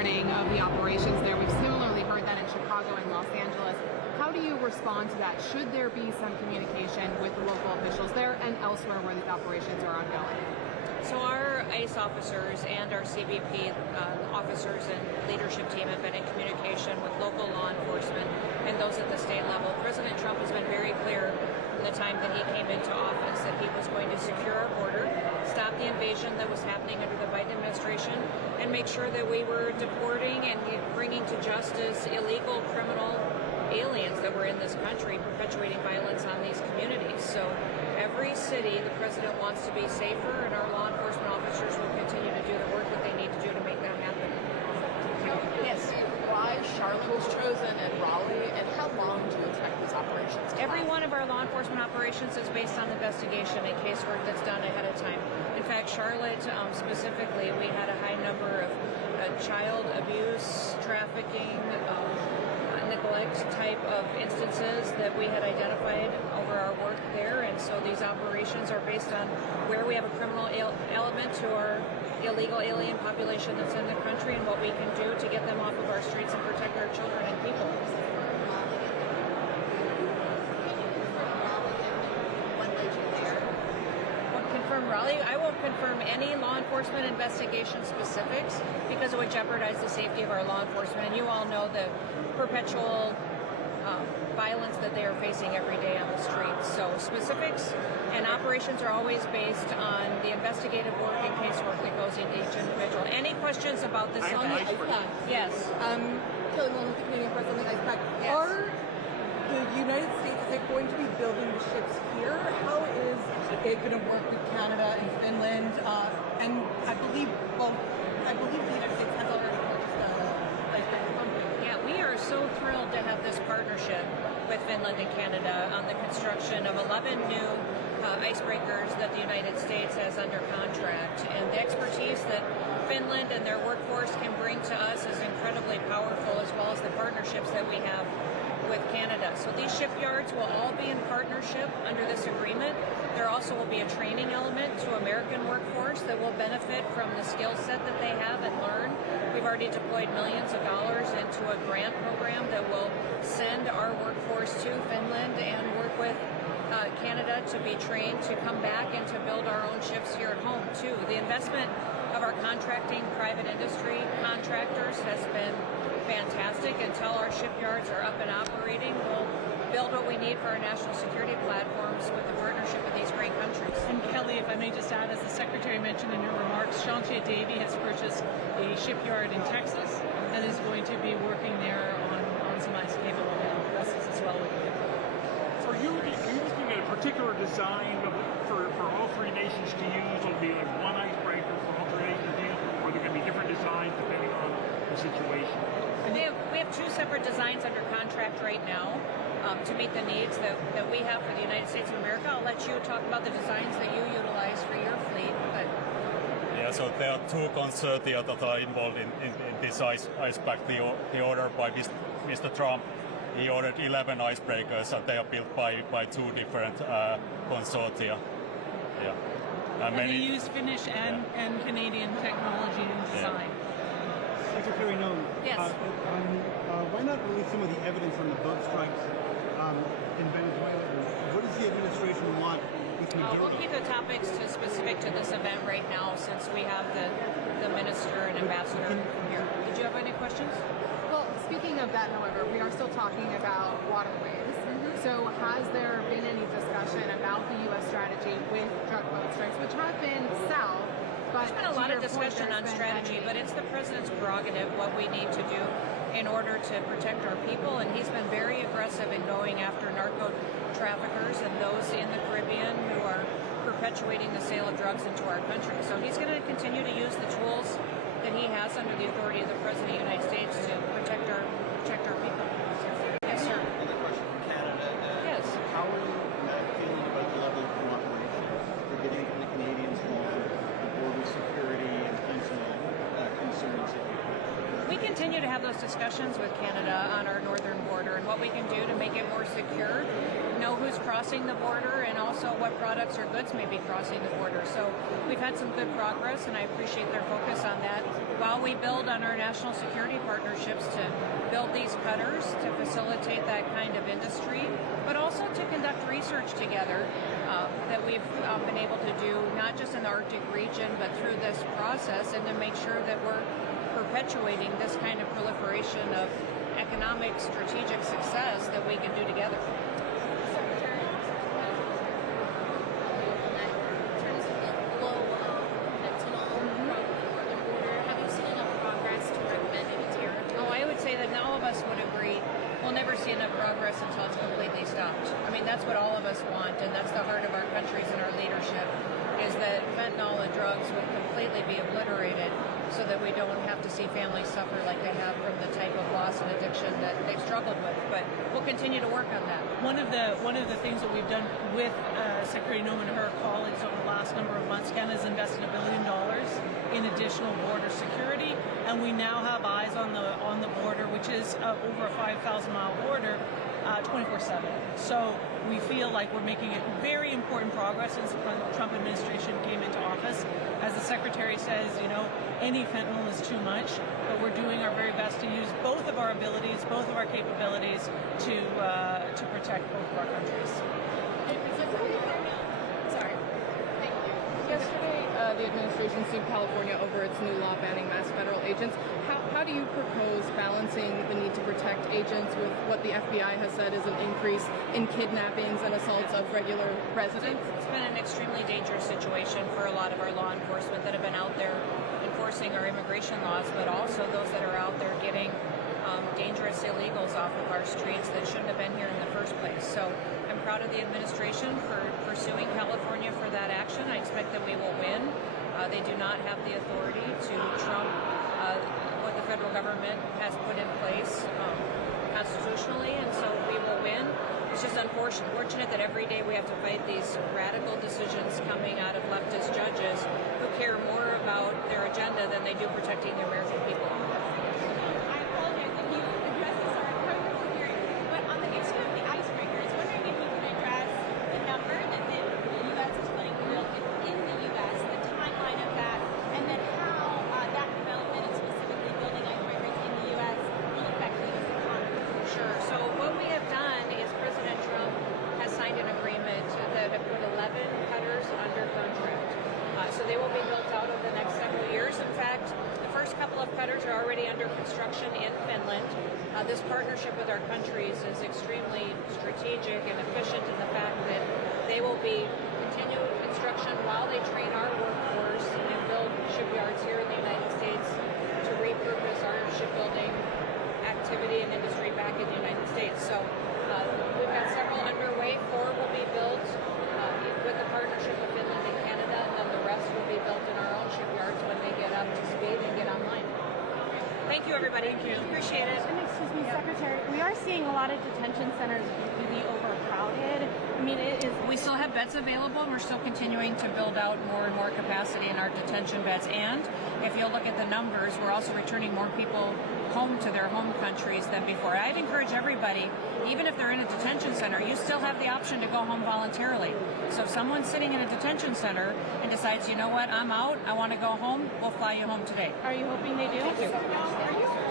morning of the operations there. We've similarly heard that in Chicago and Los Angeles. How do you respond to that? Should there be some communication with the local officials there and elsewhere where these operations are ongoing? So our ICE officers and our CBP officers and leadership team have been in communication with local law enforcement and those at the state level. President Trump has been very clear in the time that he came into office that he was going to secure our border, stop the invasion that was happening under the Biden administration, and make sure that we were deporting and bringing to justice illegal criminal aliens that were in this country perpetuating violence on these communities. So every city, the president wants to be safer, and our law enforcement officers will continue to do the work that they need to do to make that happen. Yes. Why Charlotte was chosen and Raleigh, and how long do you expect these operations to Every last? one of our law enforcement operations is based on investigation and casework that's done ahead of time. In fact, Charlotte specifically, we had a high number of child abuse, trafficking, neglect type of instances that we had identified over our work there, and so these operations are based on where we have a criminal element to our illegal alien population that's in the country and what we can do to get them off of our streets and protect our children and people. Confirm Raleigh. I won't confirm any law enforcement investigation specifics because it would jeopardize the safety of our law enforcement. And you all know the perpetual violence that they are facing every day on the streets. So specifics and operations are always based on the investigative work and casework that goes into each individual. Any questions about this? Yes. Kelly Malone with the Canadian Press on the Icebreaker. Yes. Are the United States, is it going to be building the ships here? How is it going to work with Canada and Finland? And I believe the United States has already purchased a Icebreaker company. Yeah, we are so thrilled to have this partnership with Finland and Canada on the construction of 11 new icebreakers that the United States has under contract. And the expertise that Finland and their workforce can bring to us is incredibly powerful, as well as the partnerships that we have with Canada. So these shipyards will all be in partnership under this agreement. There also will be a training element to American workforce that will benefit from the skill set that they have and learn. We've already deployed millions of dollars into a grant program that will send our workforce to Finland and work with Canada to be trained to come back and to build our own ships here at home too. The investment of our contracting private industry contractors has been fantastic. Until our shipyards are up and operating, we'll build what we need for our national security platforms with the partnership of these great countries. And Kelly, if I may just add, as the Secretary mentioned in your remarks, Chantier Davy has purchased a shipyard in Texas and is going to be working there on some ice-capable vessels as well. Are you looking at a particular design for all three nations to use? Will it be like one icebreaker for all three nations to use? Or are there going to be different designs depending on the situation? We have two separate designs under contract right now to meet the needs that we have for the United States of America. I'll let you talk about the designs that you utilize for your fleet. But yeah, so there are two consortia that are involved in this icepack. The order by Mr. Trump, he ordered 11 icebreakers, and they are built by two different consortia. Yeah. And they use Finnish and Canadian technology and design. Secretary Noem, yes. Why not release some of the evidence on the boat strikes in Venezuela? What does the administration want with Maduro? We'll keep the topics specific to this event right now, since we have the minister and ambassador here. Did you have any questions? Well, speaking of that, however, we are still talking about waterways. So has there been any discussion about the U.S. strategy with drug boat strikes, which have been south? There's been a lot of discussion on strategy, but it's the president's prerogative what we need to do in order to protect our people, and he's been very aggressive in going after narco traffickers and those in the Caribbean who are perpetuating the sale of drugs into our country. So he's going to continue to use the tools that he has under the authority of the President of the United States to protect our people. Yes, sir. Another question from Canada. Yes. How are you feeling about the level of cooperation we're getting from the Canadians on the border security and fentanyl concerns that you have? We continue to have those discussions with Canada on our northern border and what we can do to make it more secure. know who's crossing the border and also what products or goods may be crossing the border. So we've had some good progress, and I appreciate their focus on that. While we build on our national security partnerships to build these cutters to facilitate that kind of industry, but also to conduct research together that we've been able to do, not just in the Arctic region, but through this process, and to make sure that we're perpetuating this kind of proliferation of economic strategic success that we can do together. We'll never see enough progress until it's completely stopped. I mean, that's what all of us want, and that's the heart of our countries and our leadership, is that fentanyl and drugs would completely be obliterated so that we don't have to see families suffer like they have from the type of loss and addiction that they've struggled with. But we'll continue to work on that. One of the things that we've done with Secretary Noem and her colleagues over the last number of months, Canada's invested $1 billion in additional border security, and we now have eyes on the border, which is over a 5,000-mile border, 24/7. So we feel like we're making very important progress since the Trump administration came into office. As the Secretary says, any fentanyl is too much, but we're doing our very best to use both of our abilities, both of our capabilities to protect both of our countries. Sorry. Thank you. Yesterday, the administration sued California over its new law banning mass federal agents. How do you propose balancing the need to protect agents with what the FBI has said is an increase in kidnappings and assaults of regular residents? It's been an extremely dangerous situation for a lot of our law enforcement that have been out there enforcing our immigration laws, but also those that are out there getting dangerous illegals off of our streets that shouldn't have been here in the first place. So I'm proud of the administration for pursuing California for that action. I expect that we will win. They do not have the authority to trump what the federal government has put in place constitutionally, and so we will win. It's just unfortunate that every day we have to fight these radical decisions coming out of leftist judges who care more about their agenda than they do protecting the American people. I apologize if you address this or part of the hearing, but on the issue of the icebreakers, wondering if you can address the number that the U.S. is planning to build within the U.S., the timeline of that, and then how that development and specifically building icebreakers in the U.S. will affect the U.S. economy. Sure. So what we have done is President Trump has signed an agreement that have put 11 cutters under contract. So they will be built out over the next several years. In fact, the first couple of cutters are already under construction in Finland. This partnership with our countries is extremely strategic and efficient in the fact that they will be continuing construction while they train our workforce and build shipyards here in the United States to repurpose our shipbuilding activity and industry back in the United States. So we've got several underway. 4 will be built with the partnership of Finland and Canada, and then the rest will be built in our own shipyards when they get up to speed and get online. Thank you, everybody. Thank you. Appreciate it. And excuse me, Secretary, we are seeing a lot of detention centers really overcrowded. I mean, we still have beds available, and we're still continuing to build out more and more capacity in our detention beds. And if you'll look at the numbers, we're also returning more people home to their home countries than before. I'd encourage everybody, even if they're in a detention center, you still have the option to go home voluntarily. So if someone's sitting in a detention center and decides, you know what, I'm out, I want to go home, we'll fly you home today. Are you hoping they do? Thank you.